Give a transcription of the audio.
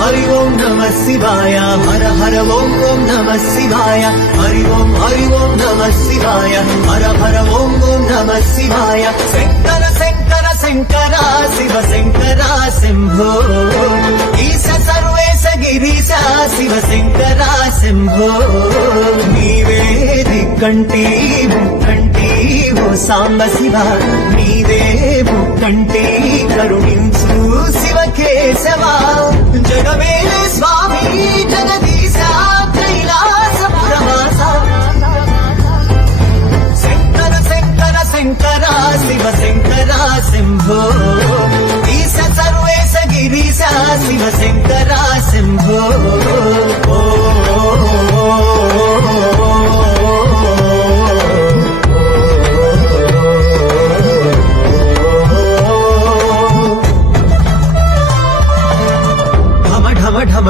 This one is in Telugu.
హరి ఓం నమః శివాయ హర హర ఓం ఓం నమః శివాయ హరి ఓం నమః శివాయ హర హర ఓం ఓం నమః శివాయ శంకర శంకర శంకర శివ శంకర శంభో ఈశ సర్వేశ గిరీశ శివ శంకర శంభో నీవే దిక్కంటి ముక్కంటి ఓ సాంబ శివ నీవే ముక్కంటి కరుణించు శివ కేశవ జగమేలే స్వామి జగదీశ కైలాస ప్రవాస శంకర శంకర శంకర శివ శంకర శంభో ఈశ సర్వేశ గిరీశ శివ శంకర శంభో ఢమ ఢమ ఢమ